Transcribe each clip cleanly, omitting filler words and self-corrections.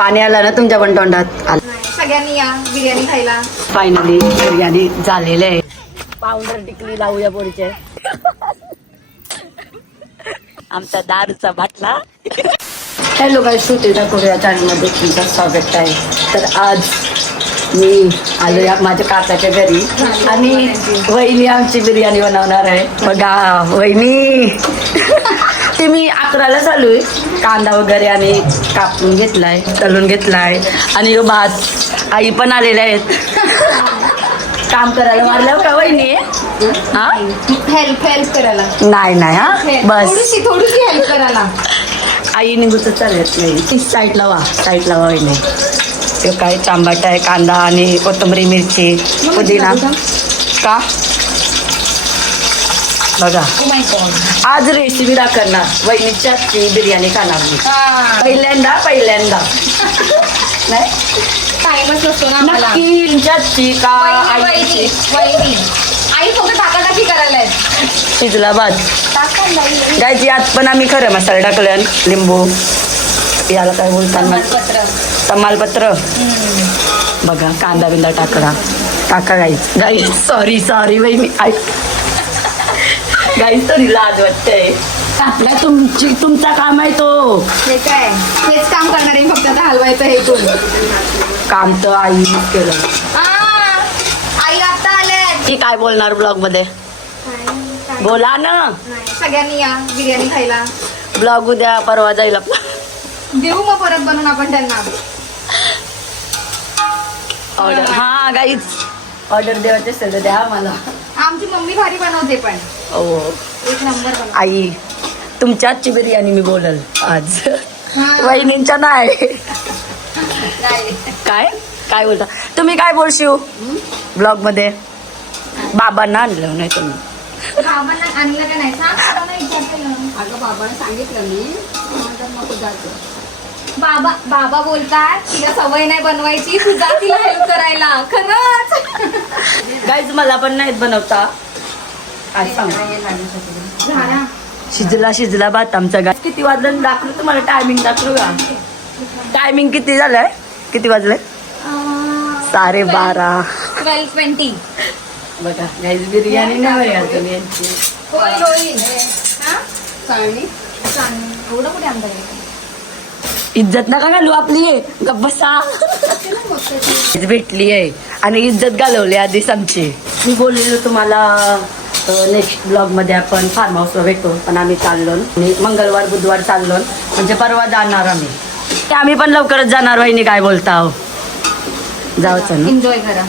पाणी आलं ना तुमच्या पण तोंडात आलं. सगळ्यांनी या बिर्याणी खायला. फायनली बिर्याणी झालेली आहे. पावडर टिकली लावूया पोरीचे. आमचा दारूचा बाटला. हॅलो गाईस, श्रुती ठाकूर या चॅनलमध्ये तुमचं स्वागत आहे. तर आज मी आलो या माझ्या काकाच्या घरी आणि वहिनी आमची बिर्याणी बनवणार आहे. बघा वहिनी, ते मी 11ला चालू आहे. कांदा वगैरे आणि कापून घेतलाय, तळून घेतलाय आणि भात. आई पण आलेल्या आहेत काम करायला. मारलं का वहिनी? हा, हेल्प करायला. नाही हा, बस थोडीशी हेल्प करायला. आई निघूच चालत नाही. साईडला वा वहिनी. ते काय चांबाट आहे, कांदा आणि कोथिंबरी, मिरची, पुदिना. का बघा आज रेसिपी दाखवणार. वहिनीच्या बिर्याणी खाणार मी पहिल्यांदा. नाही टाइमच नसतो ना मला. नक्की तुमच्याची का वहिनी आई फक्त टाकाटाकी करायला आहेत. शिजला भात गायची. यात पण आम्ही खरं मसाला टाकले, लिंबू, याला काय बोलतात तमालपत्र. बघा कांदा बिंदा टाका गाईच. सॉरी वहिनी, गाईच तरी लाज वाटतंय. तुमचा काम आहे तो. हे काय हेच काम करणार आहे फक्त आता हलवायचं हे कोण काम तर आई केलं. आई आता आले. ती काय बोलणार ब्लॉग मध्ये? बोला ना. सगळ्यांनी या बिर्याणी खायला. ब्लॉग उद्या परवा जाईल आपला. देऊ मग परत बनवून आपण त्यांना ऑर्डर. हा गाईच ऑर्डर द्यायचे असेल तर द्या मला. आमची मम्मी भारी बनवते पण हो, एक नंबर बनवते. आई तुमच्या आजची बिर्याणी मी बोलल आज. वहिनींच्या नाही. काय बोलता तुम्ही? काय बोलशिव ब्लॉग मध्ये? बाबांना आणलं नाही तुम्ही? बाबांना आणलं का नाही सांग. अगं बाबांना सांगितलं मी. बाबा बोलतात तिला सवय नाही बनवायची, तू जा तिला हेल्प करायला. खरंच गाईज मला पण नाहीत बनवता. काय सांग. शिजला भात आमचा. गाय किती वाजलं दाखवू तुम्हाला? टायमिंग दाखवू का? टायमिंग किती झालंय? किती वाजलंय? 12:30. 12:20. बघा गाईज बिर्याणी नाही अजून यांची. एवढं कुठे आमच्याकडे इज्जत नका घालू आपली. गप्पसा भेटली आहे आणि इज्जत घालवली आधीच आमची. मी बोललेलो तुम्हाला नेक्स्ट ब्लॉग मध्ये आपण फार्म हाऊसवर भेटतो, पण आम्ही चाललो आणि मंगळवार बुधवार चाललो, म्हणजे परवा जाणार आम्ही पण लवकरच जाणार. वहिनी काय बोलता? जायचं ना? एन्जॉय करा.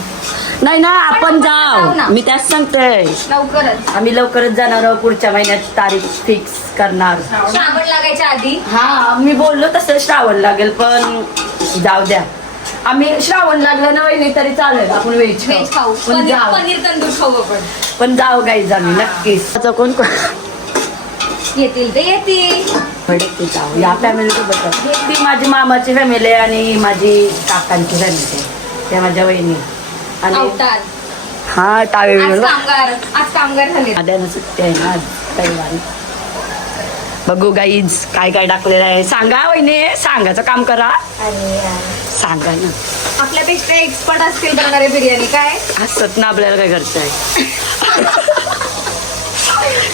नाही ना, आपण जाऊ. मी त्याच सांगतोय लवकरच. आम्ही लवकरच जाणार आहोत. पुढच्या महिन्यात तारीख फिक्स करणार. श्रावण लागायच्या आधी. हा मी बोललो तसं श्रावण लागेल, पण जाऊ द्या. आम्ही श्रावण लागलं ना वहिनी तरी चालेल, आपण व्हेज खाऊ. पण जाऊ. पनीर तंदूर खाऊ आपण. पण जाऊ गाईज आम्ही नक्कीच. कोण येतील ते येतील. जाऊ या फॅमिली सोबत. ती माझी मामाची फॅमिली आहे आणि माझी काकांची फॅमिली आहे, त्या माझ्या वहिनी. आणि हा टावेल आज कामगार झाले. आद्यानं सुट्टी आहे ना आज रविवारी. बघू गाईज काय टाकलेलं आहे. सांगा वहिनी, सांगायचं काम करा. सांगा ना. आपल्यापेक्षा एक्सपर्ट असतील बनणारे बिर्याणी. काय हसत ना, आपल्याला काय करत आहे.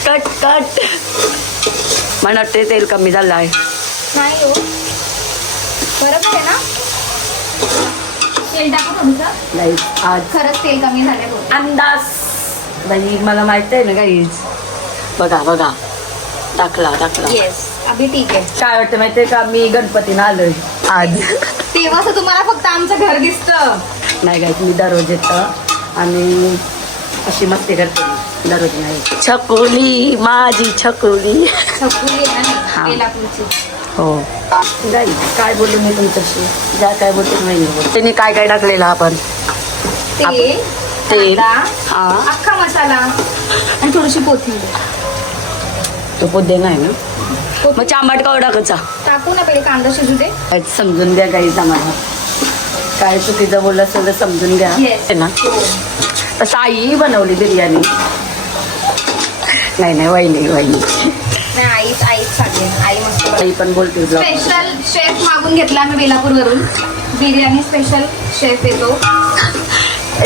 कट मला वाटते तेल कमी झालं आहे. नाही हो, बरोबर आहे ना. तेल टाकू थोडंसं. नाही आज खरंच तेल कमी झाले. अंदाज बाई, मला माहित आहे ना गाईज. बघा टाकला. येस, अभि ठीक आहे. काय वाटतं माहितीये का, मी गणपतीनं आलोय आज. तेव्हा तुम्हाला फक्त आमचं घर दिसतं. नाही गाईज, मी दररोज येतं आणि अशी मस्ती करते. दररोज नाही. छकुली माझी छकुली. हो गाईज, काय बोलू मी तुमच्याशी? ज्या काय बोलते नाही बोल. त्यांनी काय टाकलेलं आपण? तेल, हा, अख्खा मसाला आणि थोडीशी कोथिंबीर. तो पोदे नाही ना, मग चांबाट का टाकायचा? टाकू ना, पहिले कांदा शिजू दे. समजून द्या गाईज आम्हाला. काय चुकीचं बोललं असेल तर समजून घ्या ना. तसं आई बनवली बिर्याणी. नाही वहिनी आईच सांगेन. आई मस्त आई पण बोलते. स्पेशल शेफ मागून शिकून घेतला आम्ही बेलापूरवरून. बिर्याणी स्पेशल शेफ येतो.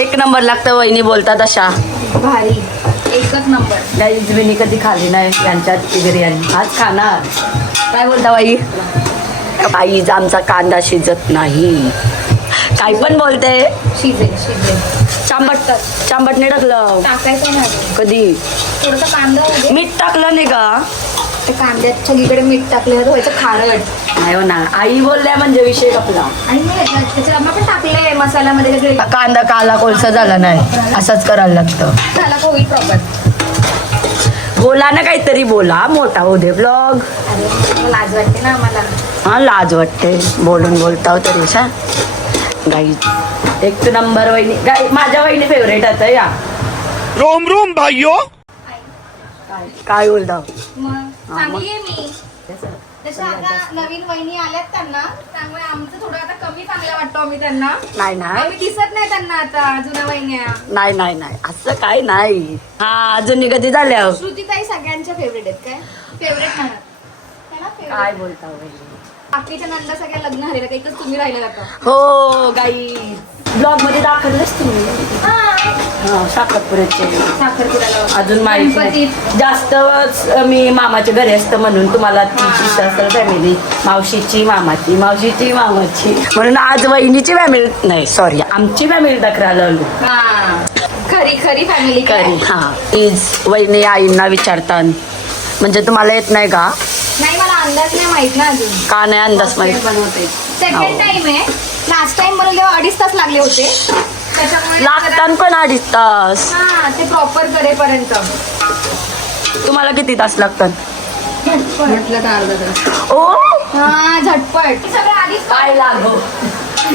एक नंबर लागतं वहिनी बोलतात अशा. भारी, एकच नंबर. गाईज मी कधी खाली नाही यांच्यात बिर्याणी, आज खाणार. काय बोलता बाई? बाईज आमचा कांदा शिजत नाही. काय पण बोलते. शिजेल शिजेल. चांबट नाही टाकलं टाकायचं ना कधी. थोडंसं कांदा होऊ दे. मीठ टाकलं नाही का? ते कांद्यात सगळीकडे मीठ टाकलं तर व्हायचं खारट. नाही हो ना, आई बोलल्या म्हणजे विषय आपला. आणि त्याच्यात आम्ही पण टाकले मसाल्यामध्ये सगळे. कांदा काला कोळसा झाला नाही, असंच करायला लागतं. झाला का होईल प्रॉपर. बोला ना काहीतरी बोला, मोठा होऊ दे ब्लॉग. अरे लाज वाटते ना आम्हाला. हा लाज वाटते बोलून बोलता तरी सा. गाई एक नंबर वहिनी. गाई माझ्या वहिनी फेवरेट आता या. रोम रोम भाइयों. काय बोलता? मग चांगली आहे मी. तशा आता नवीन वहिनी आल्यात त्यांना, त्यामुळे आमचं थोडं आता कमी चांगलं वाटतो आम्ही त्यांना. नाही नाही आम्ही दिसत नाही त्यांना आता जुन्या वहिन्या. नाही नाही नाही असं काय नाही. हा अजून कधी झाल्या? श्रुतीताई सगळ्यांच्या फेवरेट आहेत. काय फेवरेट म्हणत है ना favorite? काय बोलता वहिनी? बाकीच्या नंदा सगळ्या लग्न झालेल्या आहेत, एकच तुम्ही राहिलेला का? हो गाई ब्लॉग मध्ये दाखवलंच तुम्ही. हा साखरपुऱ्याचे साखरपुड्याला अजून माहिती नाही. जास्त मी मामाच्या घरी असतं म्हणून तुम्हाला तीनची असेल फॅमिली. मावशीची मामाची, मावशीची मामाची, म्हणून आज वहिनीची फॅमिली नाही, सॉरी आमची फॅमिली दाखवायला आलो. हा खरी खरी फॅमिली करी हा प्लीज. वहिनी आईंना विचारतात म्हणजे तुम्हाला येत नाही का? नाही मला अंदाज नाही माहित ना अजून. का नाही अंदाज माहित? बनवते सेकंड टाइम आहे. लास्ट टाइम बनवले तेव्हा 2.5 तास लागले होते, त्याच्यामुळे लागतात पण 2.5 तास. हा ते प्रॉपर करेपर्यंत. तुम्हाला किती तास लागतात? म्हटलं तर अर्धा तास. ओ हा झटपट सगळं आधीच. काय लागो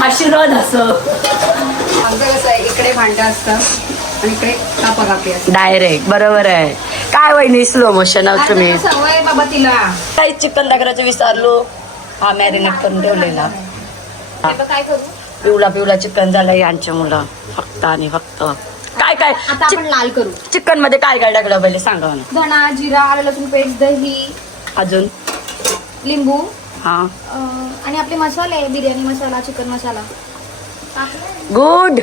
आशीर्वाद असं. आमचं कसं आहे, इकडे भांडं असतं आणि इकडे कापाकापी असतं. डायरेक्ट बरोबर आहे. काय वहिनी स्लो मोशन आहोत तुम्ही. आता सवय आहे बाबा तिला. काही चिकन दाखराचं विसरलो. हा मॅरिनेट करून ठेवलेला. हे बघ काय करू पिवळा पिवळा चिकन झालं यांच्या मुलं फक्त आणि फक्त. काय काय आता आपण लाल करू. चिकन मध्ये काय काय टाकलं पहिले सांगा ना. धणा, जिरा, आलं लसूण पेस्ट, दही, अजून लिंबू हा आणि आपले मसाले, बिर्याणी मसाला, चिकन मसाला टाकलं गुड.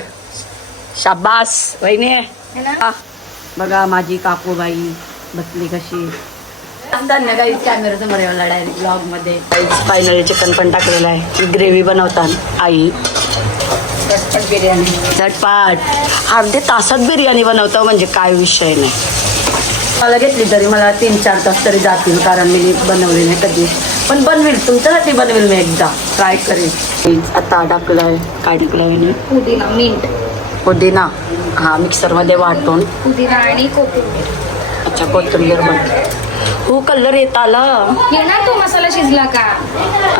शाबास वहिनी. है ना. हा, बघा माझी काकूबाई बसली कशी. काही कॅमेरा समोर यायला डायरेक्ट ब्लॉग मध्ये. फायनली चिकन पण टाकलेलं आहे. ग्रेव्ही बनवतात आई. झटपट बिर्याणी, झटपट अर्धे तासात बिर्याणी बनवतो म्हणजे काय विषय नाही. मला घेतली तरी मला 3-4 तास तरी जातील, कारण मी बनवली नाही कधी. पण बनवेल तुमच्यासाठी, बनवेल मी एकदा ट्राय करेल. आता टाकलंय काय टाकलंय? पुदिना, मिंट, पुदिना. हा मिक्सरमध्ये वाटून. पुदिना आणि कोथिंबीर. अच्छा कोथिंबीर पण. हो कलर येत आला. येणार तो मसाला शिजला का?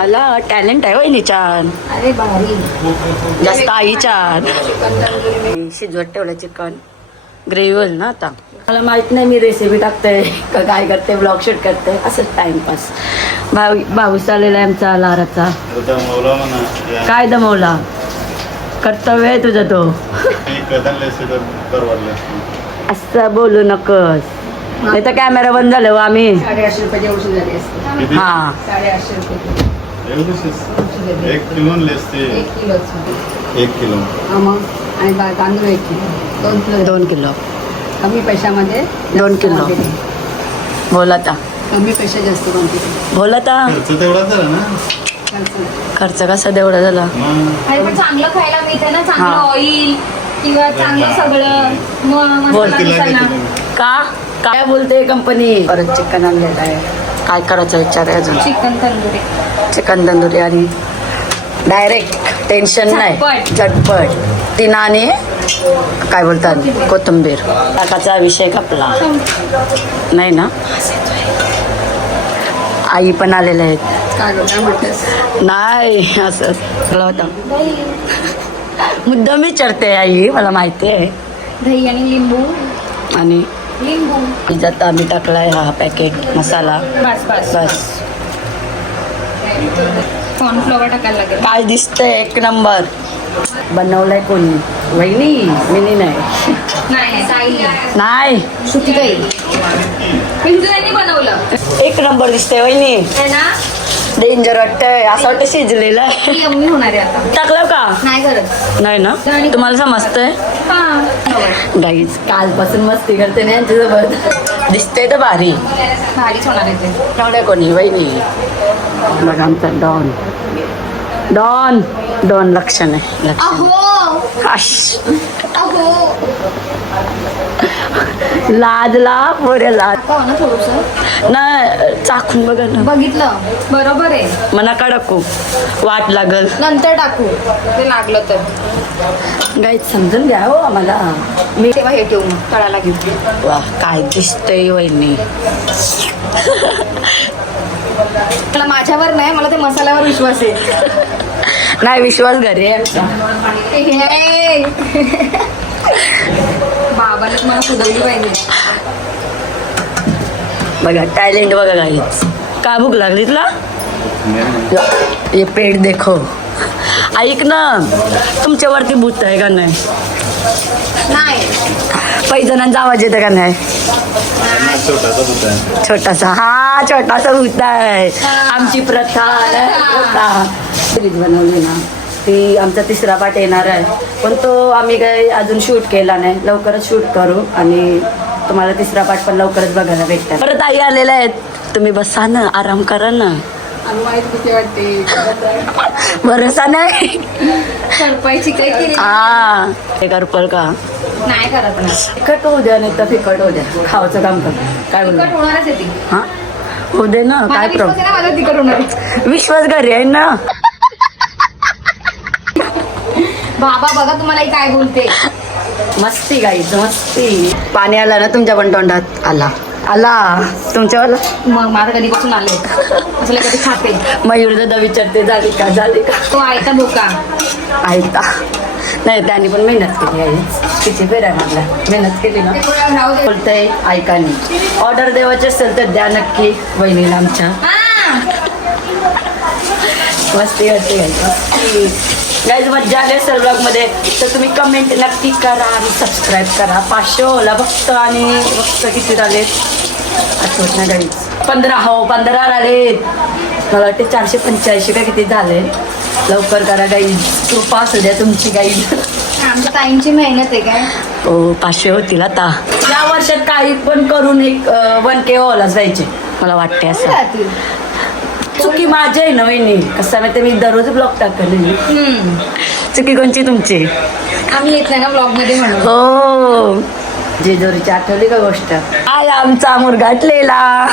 आला. टॅलेंट आहे वहिनीच्या. अरे भारी. जास्त आईच्या. शिजवत ठेवलं चिकन. ग्रेव्ही होईल ना आता. मला माहित नाही मी रेसिपी टाकते का काय करते, ब्लॉग शूट करते, असंच टाइमपास. भाऊस आलेला आहे आमचा लाराचा. काय दमवला? कर्तव्य आहे तुझं तो. असं बोलू नकोस, नाही तर कॅमेरा बंद झालं आम्ही. 850 रुपयाची औषध झाली असते. हा 850 रुपये. 1 किलो लेते. 1 किलो. 1 किलो. मग आणि तांदूळ 1 किलो. 2 किलो. 2 किलो. कमी पैशामध्ये 2 किलो. बोल आता. कमी पैसे जास्त क्वांटिटी. बोल आता. खर्च तेवढाच झाला ना. खर्च कसा तेवढा झाला? अरे पण चांगलं खायला मिळतं ना, चांगलं हा. ऑइल किंवा चांगलं सगळं. मग बोल. मसाला मसाला. का काय बोलते कंपनी? परत चिकन आणलेलं आहे. काय करायचं विचार आहे अजून. चिकन तंदुरी. चिकन तंदुरी आणि डायरेक्ट टेन्शन नाही, झटपट. झटपट. तिना आणि काय बोलतात कोथिंबीर टाकाचा विषय खपला नाही ना. आई पण आलेल्या आहेत. काय म्हणतेस? नाही असं होता मुद्दाम विचारते आई, मला माहिती आहे. दही आणि लिंबू. आणि लिंबू पिझ्झात आम्ही टाकलाय हा पॅकेट मसाला. बस बस बस. कॉर्नफ्लॉवर टाकायला लागेल. काय दिसतंय एक नंबर. बनवलंय कोणी? वहिनी मिनी नाही. नाही श्रुतीताई. पिंजू यांनी बनवलं. एक नंबर दिसतंय वहिनी. है ना. डेंजर वाटतंय असं वाटतं शिजलेलं यम्मी होणार आहे आता. टाकलं का नाही करत. नाही ना तुम्हाला समजतंय हा. गाईज कालपासून मस्ती करते ना यांच्यासोबत दिसतंय तर भारी भारीच होणार आहे ते. एवढ्या कोणी वहिनी बघा आमचा डॉन डॉन डॉन लक्षण आहे लक्षण अहो आश. अहो लाजला पोरे लाज का ना थोडस ना चाकून बघा ना बघितलं बरोबर आहे. मना कडकू वाट लागल नंतर टाकू ते लागलं तर. गाईज समजून घ्या हो आम्हाला मी तेव्हा हे ठेवू मग तळाला घेऊ. वा काय दिसतंय वहिनी मला माझ्यावर नाही मला ते मसाल्यावर विश्वास आहे. नाही विश्वास घरी आहे आमचा. हे. बाबाने मला सुधरली पाहिजे. बघा टॅलेंट बघा गाईच का भूक लागली तुला ये पेट देखो ऐक ना तुमच्यावरती भूत आहे का नाही नाही पैजणांचा आवाज येतो का नाही छोटासा होता है. छोटासा हा छोटासा भूत आहे आमची प्रथा आहे, प्रथा सिरीज बनवली ना ती आमचा तिसरा पार्ट येणार आहे पण तो आम्ही काही अजून शूट केला नाही लवकरच शूट करू आणि तुम्हाला तिसरा पार्ट पण लवकरच बघायला भेटतात. परत आई आलेल्या आहेत तुम्ही बसा ना आराम करा ना वाईट किती वाटते. भरोसा नाही सरपायची काय केली हा हे करपल का नाही करत ना. फिकट होऊ द्या नाही तर फिकट होऊ द्या खावाचं काम कर काय तिकट बोलतो होणारच आहे ती. हा होऊ दे ना मला काय विश्वास प्रॉब्लेम आहे ना माझा तिकट होणार आहे. विश्वास घरी आहे ना बाबा बघा तुम्हाला ही काय बोलते. मस्ती गाईच मस्ती पाणी आला ना तुमच्या पण तोंडात आला आला तुमच्यावर मग माझं कधीपासून आले असं कधी खाते. मयूर दादा विचारते झाली का तो आयता बोका. ऐकता नाही त्याने पण मेहनत केली आई तिची फेर आहे आपल्या मेहनत केली ना राहू दे. बोलतंय ऐका नाही ऑर्डर देवाची असेल तर द्या नक्की बहिणीला आमच्या हा. मस्ती करते मस्ती गाईज मज्जा आली असेल ब्लॉगमध्ये तर तुम्ही कमेंट नक्की करा आणि सबस्क्राईब करा 500 होला बघत आणि बघत किती आलेत आठवत नाही गाईज 15 आलेत मला वाटते 485 का किती झाले लवकर करा गाईज कृपा असू द्या तुमची गाईज आमच्या ताईंची मेहनत आहे काय. हो 500 होतील आता या वर्षात काही पण करून एक 1K व्हायलाच जायचे मला वाटते असं राहतील. चुकी माझी आहे ना वहिनी कसं माहिती मी दररोज ब्लॉग टाकले चुकी कोणची तुमची आम्ही येत नाही ना ब्लॉग मध्ये म्हणून. हो जेजोरीची आठवली का गोष्ट आय आमचा मुरगाटलेला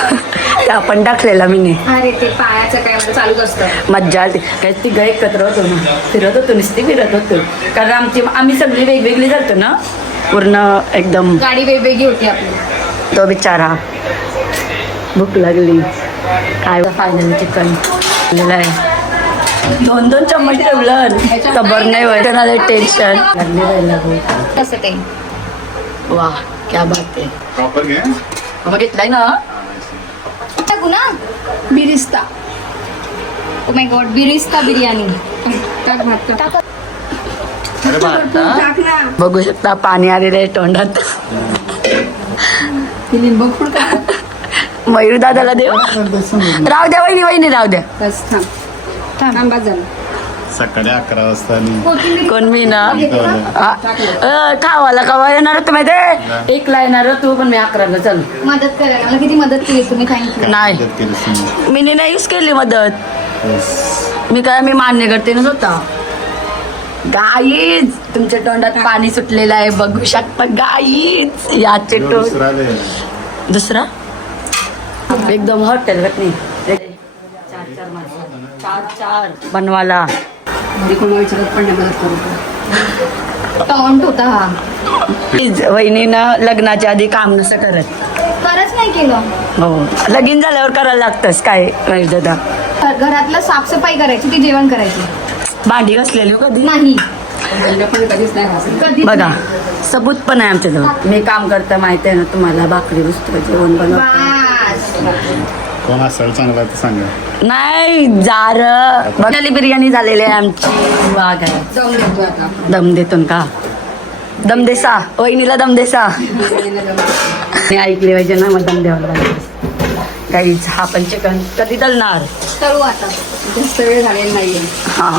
त्या आपण टाकलेला मी अरे ते पायाचं काय म्हणजे चालूच असतं. मज्जा आली काय ती गाय एकत्र होतो ना फिरत होतो नुसती फिरत होतो कारण आम्ही सगळी वेगवेगळी जातो ना पूर्ण एकदम गाडी वेगवेगळी होती आपली. तो बिचारा भूक लागली काय फायनल चिकन आहे 2 चम्मच ठेवलं खबर नाही व्हायचं टेन्शन लागले राहिला भूक कसं ते वा क्या बात आहे प्रॉपर घे. मग घेतलाय ना टाकू ना birista. Oh my God birista biryani. टाक भात टाक. अरे बाता. टाक ना. बघू शकता पाणी आलेलं आहे तोंडात लिंबू फूड टाक. मयूर दादाला देव राहू द्या वहिनी राहू द्या बस थांब थांब झालं. सकाळी 11 वाजता आणि कोथिंबीर कोण मी ना इथं खावाला कवा येणार होतं माहिती 1ला येणार तू पण मी 11ला चल मदत करायला मला किती मदत केली तुम्ही थँक्यू. नाही मदत केलीस तुम्ही. मी नाही यूज केली मदत Yes. मी मान्य करते ना स्वतः गाईच तुमच्या तोंडात पाणी सुटलेलं आहे बघू शकता गाईच याचे जो टोन दुसरा आले. दुसरा एकदम हॉटेल नाही 4 माणसं 4 बनवाला कोणा विचारत पण नाही मदत करू. टॉन्ट होता हा. प्लीज वहिनीनं लग्नाच्या आधी काम नसं करत खरंच नाही केलं. हो लगीन झाल्यावर करायला लागतंच काय महेश दादा घरातलं साफसफाई करायची ती जेवण करायची भांडी घासलेली हो कधी नाही. कधीच नाही कधी बघा सबूत पण आहे आमच्याजवळ मी काम करता माहिती आहे ना तुम्हाला भाकरी बसतो जेवण बनवतो कोण असेल चांगला तर सांगा. नाही जार बघाली बिर्याणी झालेली आहे आमची वाघ आहे जाऊन देतो आता. दम देतो का दम देसा वहिनीला दम देसा मी ऐकले पाहिजे ना मग दम द्यावा लागेल काहीच हा पण चिकन कधी तलणार तळू आता जास्त वेळ झालेला नाहीये. हा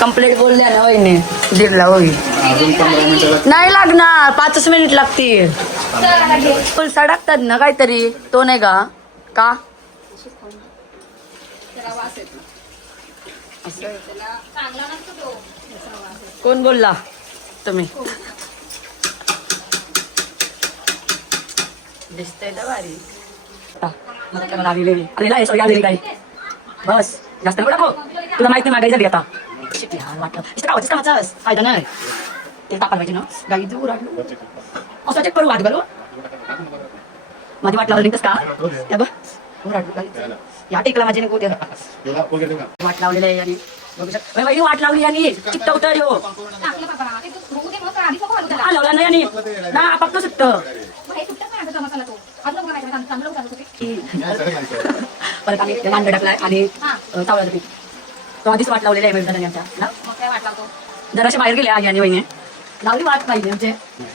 कंप्लीट बोलल्या ना वहिनी 1:30 होईल. अजून 15 मिनिटं नाही लागणार 5 मिनिट लागतील. चल आता घे. पुलसा टाकतात ना काहीतरी तो नाही का का जरा वास येतो. त्याला चांगला नसतो तो. कोण बोलला तुम्ही दिसतंय तर भारी. मला काय आलेला आहे सॉरी आलेली काही बस जास्त नको टाकू. तुला माहिती मागायची झाली आता शिकली हा वाटलं इथं कावाचंच कामाचाच फायदा नाही ते टाकायला पाहिजे ना गाई दूर आलो असं चेक करू वाट घालू माझी वाट लावली का त्या बघ या टेकला माझी नको वाट लावलेलं आहे आणि बघू शकता वहिनी वाट लावली आणि चित्त होतं यो टाकलं बाबा. ते तू बघू दे मग आधी नको घालू त्याला. हा लावला नाही आणि ना फक्त सुट्ट मग हे सुट्टच नाही टाकायचा मसाला तो. अजून नको टाकायचा. चांगलं घालतो ते. परत आम्ही कांदा टाकलाय आणि चावला पीठ तो आधीच वाट लावलेला आहे मिळतात आमच्या ना मग काय वाट लावतो. जराशे बाहेर गेले आई आणि वहिनी लावली वाट पाहिजे आमचे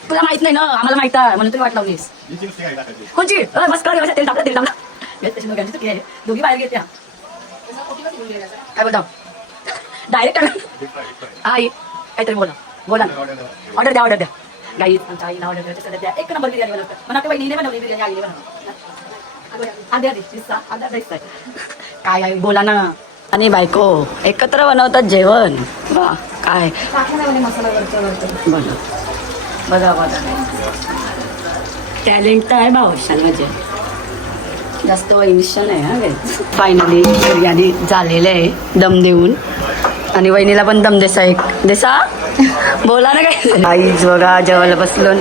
तुला माहित नाही ना आम्हाला माहित आहे म्हणून तुम्ही वाट लावलीस कोणची बस कर तेल टाकलं तेल टाकलं तशी दोघांची चुकी आहे दोघी बाहेर गेल्या काय बोलता डायरेक्ट आई काहीतरी बोला बोला ऑर्डर द्या गाई आमच्या आईला ऑर्डर द्या 1 नंबर बिर्याणी बनवतात म्हणा ते वहिनीने बनवली बिर्याणी आईने बनवली काय आहे बोला ना आणि बायको एकत्र बनवतात जेवण वा काय टाकलं नाही म्हणे मसाला वरचं. बघा टॅलेंट तर आहे भावशाल म्हणजे जास्त वैनिष्ठ नाही हा फायनली बिर्याणी झालेलं आहे दम देऊन आणि वहिनीला पण दम देसा बोला ना काय आईच बघा जेवायला बसलो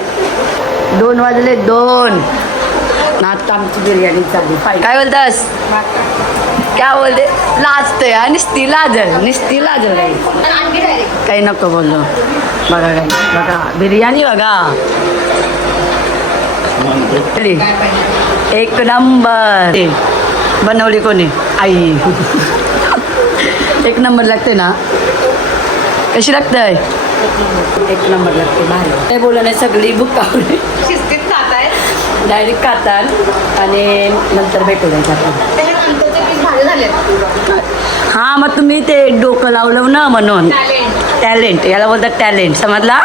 2 वाजले 2 ना आता आमची बिर्याणी झाली काय बोलतास क्या बोलते लाजते निस्ती लाजल आणखी डायरेक्ट. काही नको बोललो बघा बिर्याणी बघा 1 नंबर बनवली कोणी आई 1 नंबर लागते ना कशी लागतंय 1 नंबर लागते भारी काय बोललं नाही सगळी बुक आवडली शिस्तीत खाताय. डायरेक्ट खातात आणि नंतर भेटू द्यायचं आपण त्याच्यानंतरचे पीस भारी झाले. हा मग तुम्ही ते डोकं लावलं ना म्हणून टॅलेंट याला बोलतात टॅलेंट समजला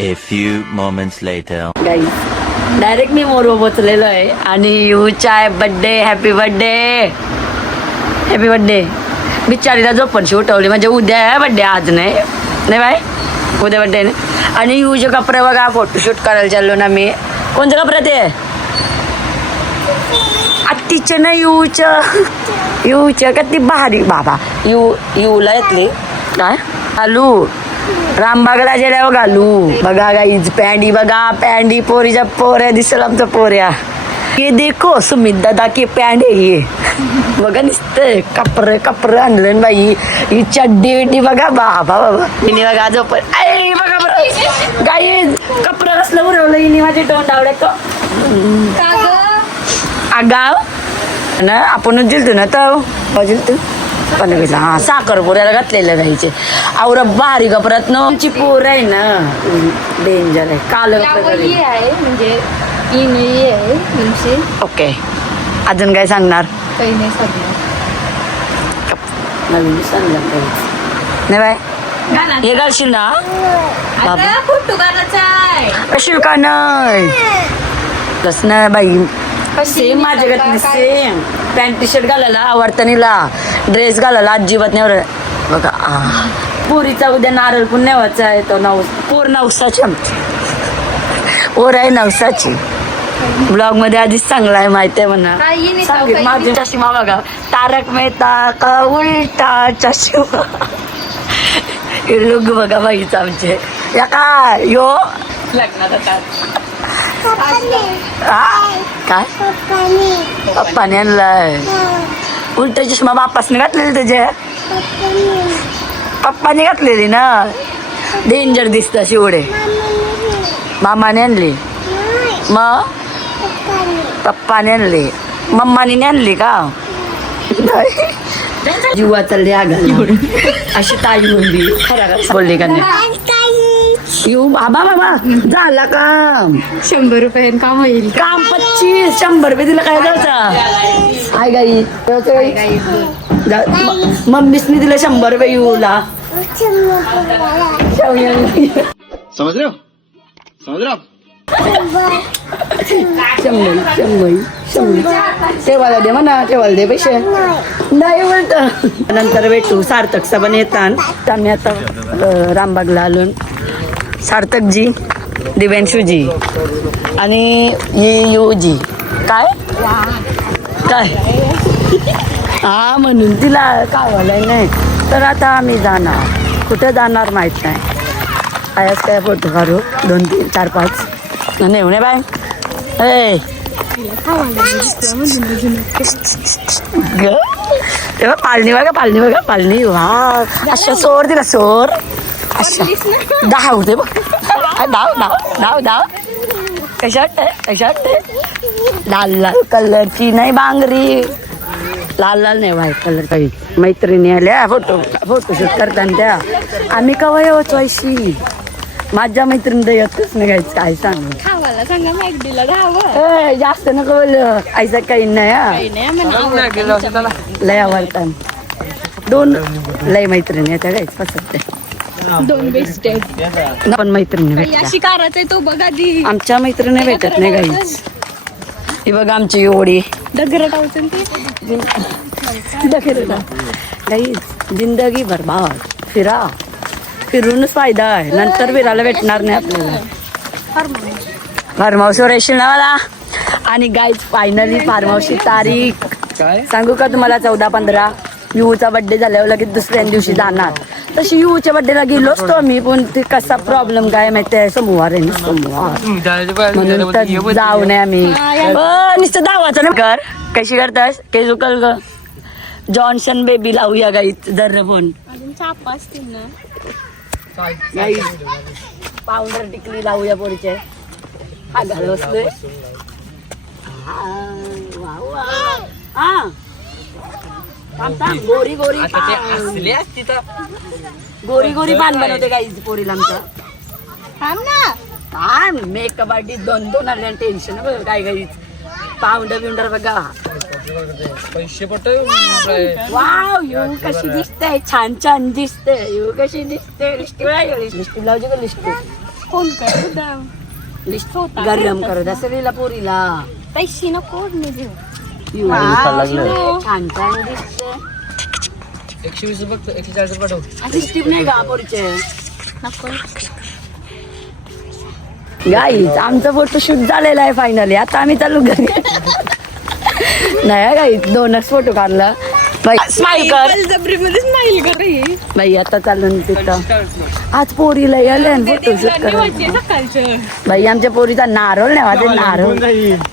A few moments later. Guys direct मी मोरो बोचलेलो आहे आणि यूचा आहे बड्डे हॅपी बड्डे बिचारीला झोपणशी उठवली म्हणजे उद्या आहे बड्डे आज नाही बाय उद्या बड्डे नाही आणि यूचे कपडे बघा फोटोशूट करायला चाललो ना मी कोणते कपडे ते आत्तीचे ना यूच्या किती भारी बाबा यूला येतली काय घालू रामबागला गेल्यावर घालू बघा गाईज पॅन्डी पोरीच्या पोऱ्या दिसेल आमच्या पोऱ्या ये देखो सुमित दादा की पॅन्ड आहे ये बघा नुसतं कपडे आणलं बाई ही चड्डी बिड्डी बघा बाबा हिने बघा झोपत आई बघा बरं गाईज कपडे कसलं उरवलं हिने माझे तोंड आवडत आगाव ना आपणच दिलतो ना तर दिलतो पण हा साखरपुऱ्याला घातलेलं गाईचे आवरा भारी कपड्यात ना आमची पोर आहे ना डेंजर आहे काल आहे म्हणजे ओके अजून काय सांगणार काही नाही सगळं. नवीन सांगणार नाही बाय हे घालशील ना बाबा फोटो काढायचा आहे. कशी का नाही तस ना बाई सेम माझ्याकडे सेम पॅन्ट टी शर्ट घालायला आवडतानीला ड्रेस घालायला अजिबात नाही बघा पुरीचा उद्या नारळ पण नेवायचा आहे तो पोर नवसाची आमची पोर आहे नवसाची ब्लॉग मध्ये आधीच चांगला आहे माहिती आहे म्हणा माझी चष्मा बघा तारक मेहता का उलटा चष्मा लुक बघा बाईचा आमचे या काय यो लग्नात काय पप्पाने आणलाय उलटा चष्मा बापासने घातलेली तुझ्या पप्पाने घातलेली ना डेंजर दिसत शिवडे मामाने आणली मग पप्पाने आणली मम्माने आणली का जीवा चालली आगा अशी ताई बोलली खरा बोलली का नाही येऊ बाबा बाबा झाला काम 100 रुपये काम होईल. काम 25 100 रुपये दिलं काय जायचं हाय गाई मम्मीसनी दिलं 100 रुपये येऊला समज रे ठेवायला दे म्हणा ठेवायला दे पैसे नाही म्हणत नंतर भेटू सार्थकचा पण येतात आम्ही आता रामबागला आलो सार्थकजी दिव्यांशूजी आणि येऊजी काय काय हा म्हणून तिला कावायला नाही तर आता आम्ही जाणार कुठं जाणार माहित नाही आयाच काय फोटो काढू 2 3 4 5 नाही बाय ए पालनी बघा पालनी वा अशा सोर दिला सोर अशा धावते बघ धाव कशा वाटतंय लाल लाल कलरची नाही बांगरी लाल नाही व्हाईट कलर काही मैत्रिणी आल्या फोटोशूट करताना त्या आम्ही कवा येतो अशी माझ्या मैत्रिणी येतच नाही घ्यायचं काय सांगू खावाला सांगा मॅगडीला घ्यावं. जास्त नको बोल ऐसा काही नाही लय आवडतात 2 लय मैत्रिणी त्या गायच पसंत 2 बेस्ट आहेत. पण मैत्रिणी भेटल्या अशी काराच आहे तो बघा दी आमच्या मैत्रिणी भेटत नाही गाईच ही बघा आमची एवढी दगरा टावचन ते गाईच जिंदगी बरबाद फिरूनच फायदा आहे नंतर फिरायला भेटणार नाही आपल्याला फार्म हाऊसवर येशील ना मला आणि गाईज फायनली फार्म हाऊसची तारीख सांगू का तुम्हाला 14-15 युचा बर्थडे झाल्यावर लगेच दुसऱ्या दिवशी जाणार तशी युच्या बर्थडेला गेलो असतो मी पण ते कसा प्रॉब्लेम काय माहिती आहे सोमवार आहे सोमवार म्हणून तर जाऊ नये आम्ही नुसतं दावाचं ना कर कशी करतास के चुकल ग जॉन्सन बेबी लावूया गाईच जर फोन चापा असतील ना पावडर टिकली लावूया पोरीचे हा घाल बसलोय गोरी गोरी पान बनवते गाईज पोरीला आमचं थांब ना पान मेकअप आर्टिस्ट 2 आले टेन्शन बघ काय गाईज पावडर बघा वाव यू कशी दिसते छान दिसते यू कशी दिसते लिस्टी लावजी का लिस्टी फोन कर लिस्ट गरम करत असेल पोरीला पैसे नको घेऊ छान दिसते 120 बघ 140 पाठव लिस्टिप नाही का पोरीचे नको गाईज आमचा फोटोशूट झालेला आहे फायनली आता आम्ही चालू घरी नाही गाईज 2च फोटो काढला स्माइल कर जबरीमध्ये स्माइल कर रे बाई आता चालून तिथं आज पोरीला आले फोटोशूट करायला सकाळचं बाई आमच्या पोरीचा नारळ नाही नारळ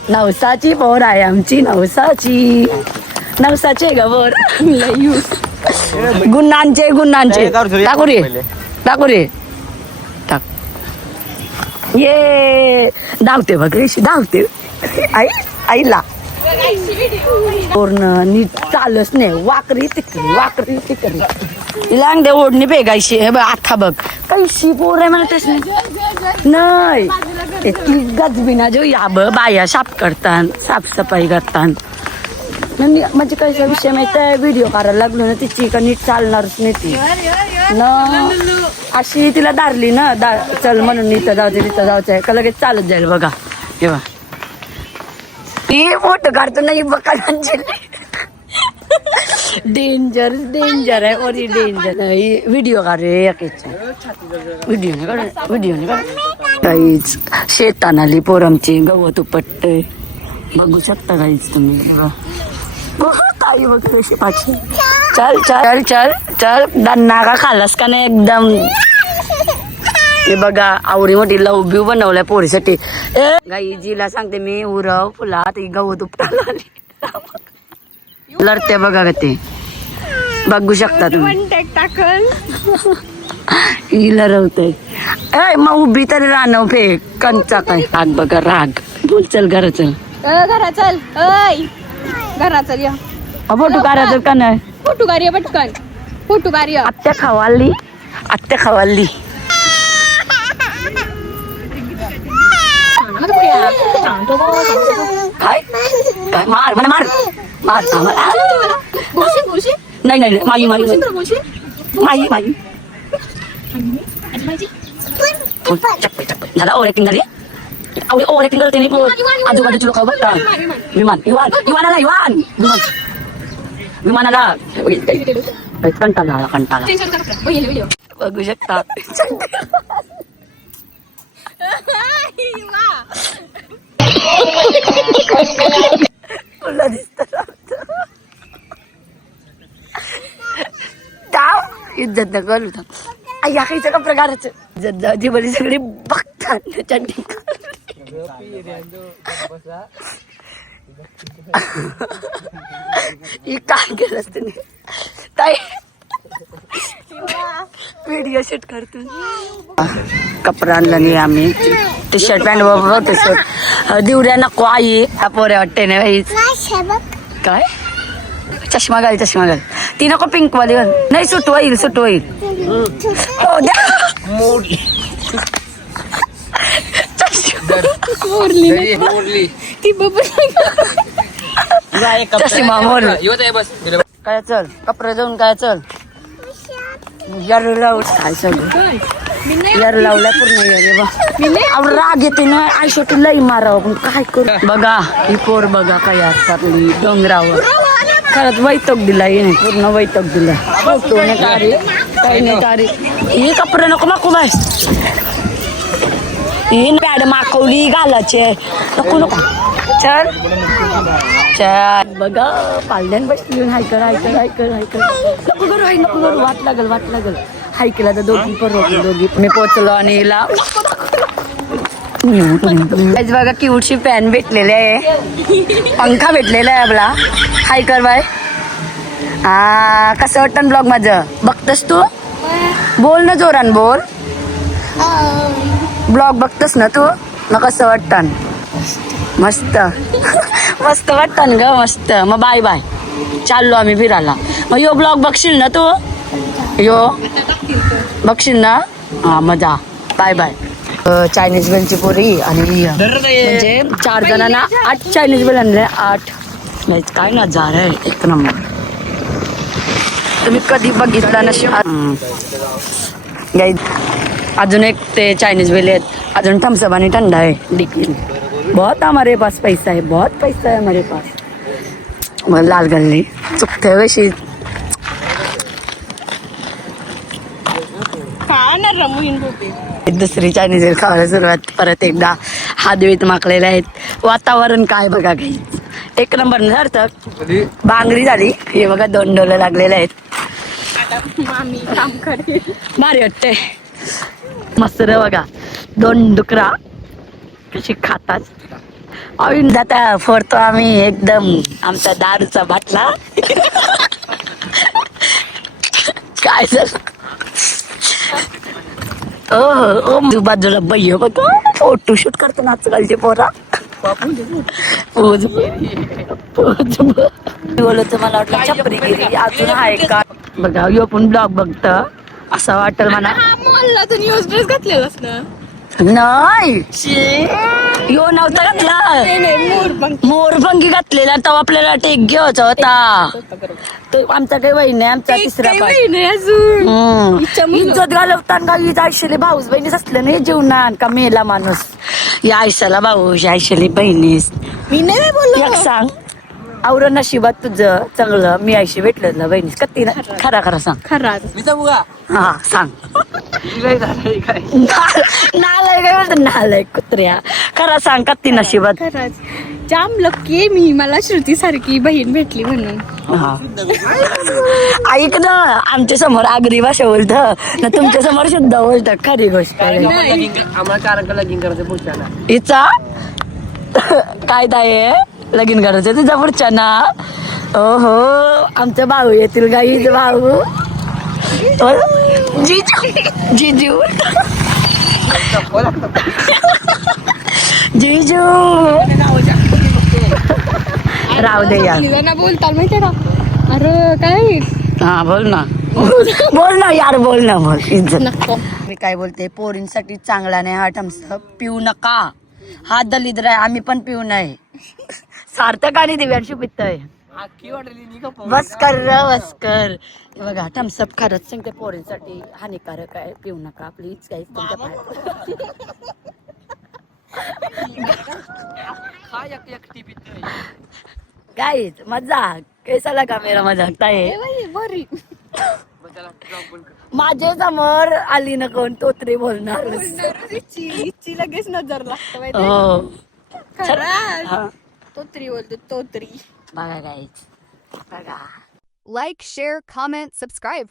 नवसाची पोर आहे आमची नवसाची ग पोर गुन्हांचे टाकू रे टाक ये धावते बघ रेशी धावते आईला पूर्ण नीट चालच नाही वाकरी तिकरी लांग दे ओढणी पेगायशी हे बघ आता बघ कैशी पोर आहे म्हणतेस नाही ती गजबिना जो या बाया साफ करतात साफसफाई करतात म्हणजे कैसा विषय माहिती आहे व्हिडिओ करायला लागलो ना तिची का नीट चालणारच नाही ती न अशी तिला दारली ना चल म्हणून इथं जायचंय का लगेच चालत जाईल बघा तेव्हा ती फोटो काढतो नाही बघा डेंजर आहे ओरी डेंजर व्हिडिओ काढ रे व्हिडिओ काहीच शेतान आली पोरमची गवत उपटतय बघू शकता काहीच तुम्ही ताई वगैरे शेपाची चल दन्ना का खाल्लास का नाही एकदम हे बघा आवडी मोठी लव ब्यू बनवलाय पोरीसाठी गाई जीला सांगते मी उरव फुला ती गवत उपटायला आली लढते बघा का ते बघू शकता तुम्ही टाकल ही लढवते मग उभी तरी रानव फेक कंचा काय राग बघा राग बोल चल घरा चल घरा चल घरा चल या फोटो काढायचं का नाही फोटो कार्य पटकन फोटो कार्य आत्या खवाली काय काय मार मला मार मार आम्हाला नाही नाही माई माई माई माई चप्पल चप्पल झाला ओव्हर ऍक्टिंग झाली आवडी ओव्हर ऍक्टिंग करते नाही आजूबाजूचे लोक बघता विमान विमान विमानाला विमान विमान विमानाला कंटाळा कंटाळा बघू शकता इज्जत न करू या काहीचं का प्रकारच इज्जत जी बरी सगळी बघतात चड्डी ही काय केलं असतं ताई व्हिडिओ शूट करतो कपडा आणला नाही आम्ही टी शर्ट पॅन्ट होते शर्ट दिवऱ्या नको आई पोरे वाटते ना काय चष्मा घाल ती नको पिंक वाली घाल नाही सुट होईल हो द्या चष्मा मोरली काय चल कपडे जाऊन काय चल यार लावून काय सगळं यार लावलाय पूर्ण यार राग येते ना आयशोटी लई मारावं पण काय करू बघा ही पोर बघा काय चालली डोंगरावर खरंच वैतक दिला येणे पूर्ण वैतक दिला फोटो नाही तारी काही नाही तारी हे कपडे नको माकू बाय ही पॅड माकवली घालायचे नको चल चल बघा पालड्यान बसली हायकर नको करू वाट लागल हायकेला तर दोघी मी पोचलो आणि हिला बघा क्यूटशी फॅन भेटलेले आहे पंखा भेटलेला आहे आपला हाय कर बाय कसं वाटतं ब्लॉग माझं बघतस तू बोल ना जोरान बोल ब्लॉग बघतस ना तू मग कसं वाटतं मस्त मस्त वाटतं ग मस्त मग बाय बाय चाललो आम्ही फिरायला मग यो ब्लॉग बघशील ना तू यो बघशील ना हा मजा बाय बाय चायनीज बेलची पोरी आणि म्हणजे 4 जणांना 8 चायनीज बेल आणले 8 नाही काय नजारा आहे एक नंबर तुम्ही कधी बघितला नसेल अजून एक ते चायनीज बेल आहेत अजून थम्सअप आणि ठंडा आहे डिक्की बहुत हमारे पास पैसा है बहुत पैसा है हमारे पास मग लाल गल्ली चुकते वैशी दुसरी चायनीज खायला सुरुवात परत एकदा हातवीत माकलेले आहेत वातावरण काय बघा काही एक नंबर सार्थक बांगडी झाली हे बघा 2 डोले लागलेले आहेत भारी वाटते मस्त रे बघा 2 डुकरा कशी खातात आता फोडतो आम्ही एकदम आमचा दारूचा बाटला काय झालं ओ बाजूला बయ్య बघ फोटो शूट करतो ना आजकालचे पोरा बोलत मला वाटलं छपरी गेली अजून आहे का बघा यो पण ब्लॉग बघत असं वाटल मला न्यूज ड्रेस घातलेलास ना नाही यो नव्हता घातला मोरभंगी घातलेला तो आपल्याला टेक घ्यायचा होता तो आमचा काही वही नाही आमचा तिसरा इज्जत घालवताना आयशेली भाऊस बहिणीच असलं नाही जीवनान का मेला माणूस या आयशाला भाऊ आयशेली बहिणीस मी नाही बोललो एक सांग आवर नशिबात तुझं चांगलं मी आयशी भेटलं बहिणीस कत्ती ना खरा सांग खरा हा सांग नालाय काय बोलतो नालाय कुत्र्या खरा सांग कत्ती नशिबात खराच जाम लकी मी मला श्रुती सारखी बहीण भेटली म्हणून हा ऐक ना आमच्या समोर आगरी भाषा बोलत ना तुमच्या समोर शुद्ध बोलत खरी गोष्ट आम्हाला कारण लगीन करायचं पुढच्या हिचा काय आहे लगीन करायचं तुझा पुढच्या ना हो आमचा भाऊ येतील गाई भाऊ जीजू जीजू राहू दे यार बोलताल माहिती ना अरे काय हा बोल ना यार बोल ना बोल इज्जत मी काय बोलते पोरींसाठी चांगला नाही हा थम्सअप पिऊ नका हा दलिद्र आहे आम्ही पण पिऊ नये सार्थक आणि दिव्यांशी पितय आखी वाटली नी का बस कर र बस कर हे बघा थम्सअप खरंच सांगते पोरींसाठी हानिकारक आहे पिऊ नका प्लीज काही तुमच्या पायात खा एकटी पितोय गाईज मजाक कैसा लगा मेरा मजाक ताई मग त्याला vlog पण कर. माझ्या समोर आली ना कोण तोत्री बोलणार इच्छी लगेच नजर लागतं हो खरंच हा. तोत्री बोलतो तोत्री बघा गाईज बघा Like, share, comment, subscribe.